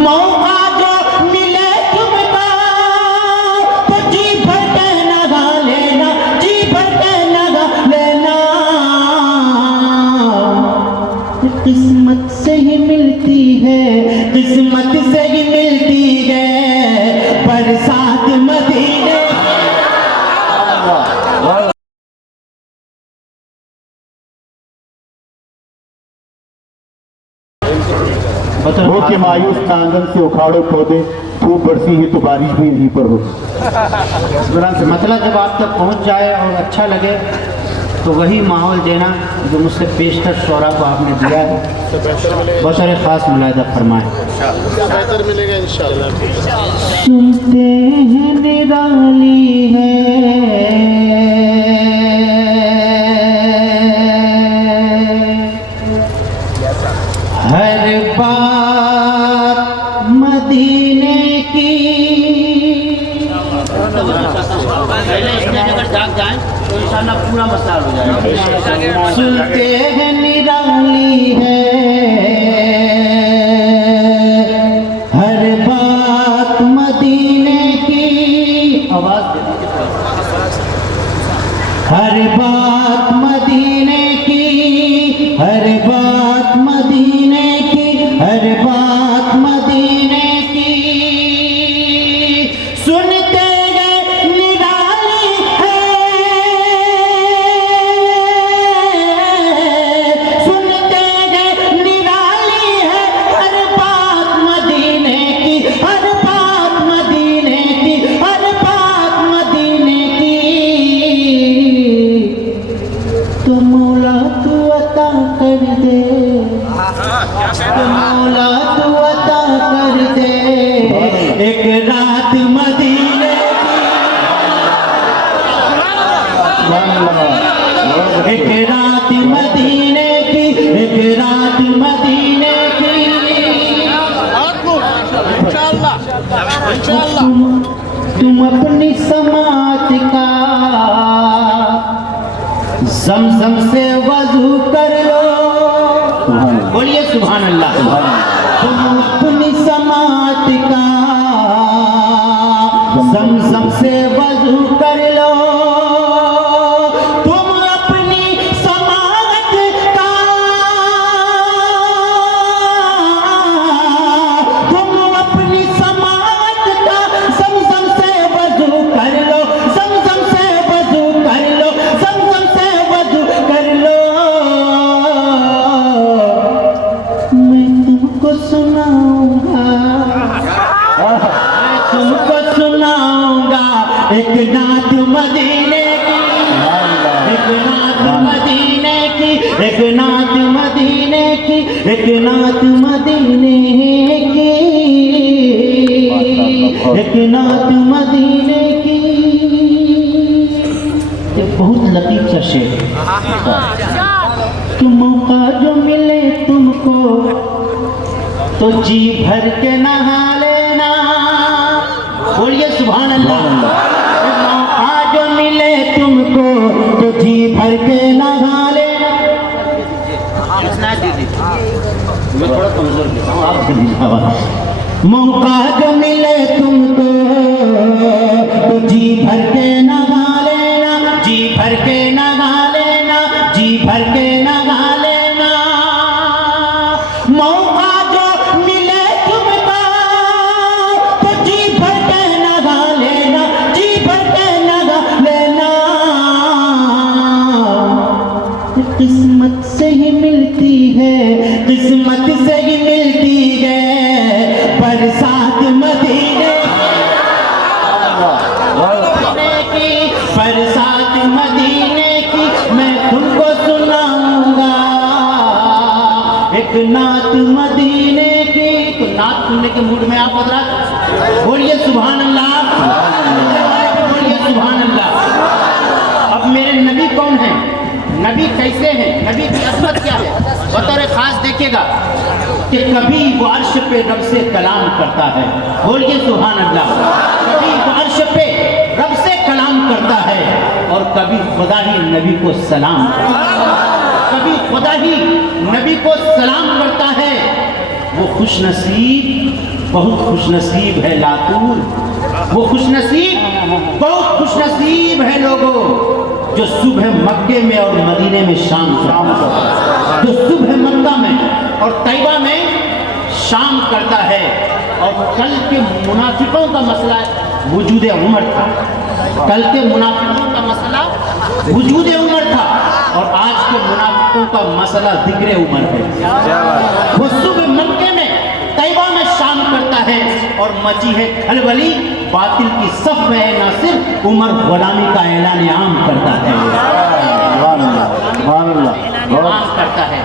मौका जो मिले तुमको तो जी भर के नगा लेना, जी भर के नगा लेना। किस्मत से ही मिलती है, किस्मत से ही मिलती है बरसात मदीने। हो के मायूस आंगन से उखाड़ो पौधे, खूब बरसी है तो बारिश भी यहीं पर हो। मतलब जब आप तक पहुंच जाए और अच्छा लगे तो वही माहौल देना जो मुझसे पेशकश शोरा को आपने दिया है, बहुत सारे खास मुलाहिदा फरमाए। बेहतर मिलेगा इंशाल्लाह। सुनते हैं निराली है हर बात मदीने की। अगर जाग जाए तो इंशाल्लाह पूरा मसला हो जाएगा। सुनते हैं निराली है हर बात मदीने की। आवाज हर बात मदीने की, हर बात मदीने की, हर बात मदीने की। सुनते गए निराली है, सुनते गए निराली है हर बात मदीने की, हर बात मदीने की, हर बात मदीने की। तो मौला तू अता कर दे, तो मौला तू अता कर दे एक रात मदीने की, एक रात मदीने की, एक रात मदीने की। तुम अपनी समाज का ज़मज़म से वज़ू कर लो, बोलिए सुभान अल्लाह। तुम अपनी समात का ज़मज़म से वज़ू कर लो, तुम अपनी समात का, तुम अपनी समात का ज़मज़म से वज़ू कर लो, ज़मज़म से वज़ू कर लो, ज़मज़म से वज़ू कर लो। मैं तुमको सुनाऊंगा, मैं तुमको सुनाऊंगा एक नात मदीने की, एक नात मदीने की, एक नात मदीने की, एक नात मदीने की, एक नात मदीने की। एक बहुत लतीफ सा शेर। तुम मौका जो मिले तुमको तो जी भर के नहा लेना, बोलिए सुभान अल्लाह। मौका जो मिले तुमको तो जी भर के नहा लेना। मैं थोड़ा कमजोर हूँ, आप मौका जो मिले तुमको तो जी भर के नहा लेना, जी भर के नहा लेना, जी भर के नहा लेना। मौका जो मिले तुमको तो जी भर के नहा लेना, जी भर के नहा लेना। किस्मत से ही मिलती है, किस्मत से ही मिलती है बरसात मदीने की, बरसात मदीने की। मैं तुमको सुनाऊंगा एक नात मदीने की। तो नात सुनने के मूड में आप बदला, बोलिए सुभान अल्लाह, बोलिए सुभान अल्लाह। अब मेरे नबी कौन हैं, नबी कैसे हैं, नबी की अज़मत क्या है, बतौर खास देखिएगा कि कभी वो अर्श पे रब से कलाम करता है, बोलिए सुभान अल्लाह। कभी वो अर्श पे रब से कलाम करता है और कभी खुदा ही नबी को सलाम करता है, कभी खुदा ही नबी को सलाम करता है। वो खुश नसीब बहुत खुशनसीब है लातूर, वो खुशनसीब, बहुत खुशनसीब है लोगों जो सुबह मक्के में और मदीने में शाम करता है, जो सुबह मक्का में और तैयबा में शाम करता है। और कल के मुनाफिकों का मसला वजूद उमर था, कल के मुनाफिकों का मसला वजूद उमर था, और आज के मुनाफिकों का मसला जिक्र उमर है। वो सुबह मक्के में तैयबा में शाम करता है और मची है खलबली, बातिल की सफ में ना सिर्फ उमर गुलामी का ऐलान आम करता है, सुभान अल्लाह, सुभान अल्लाह। आम करता है।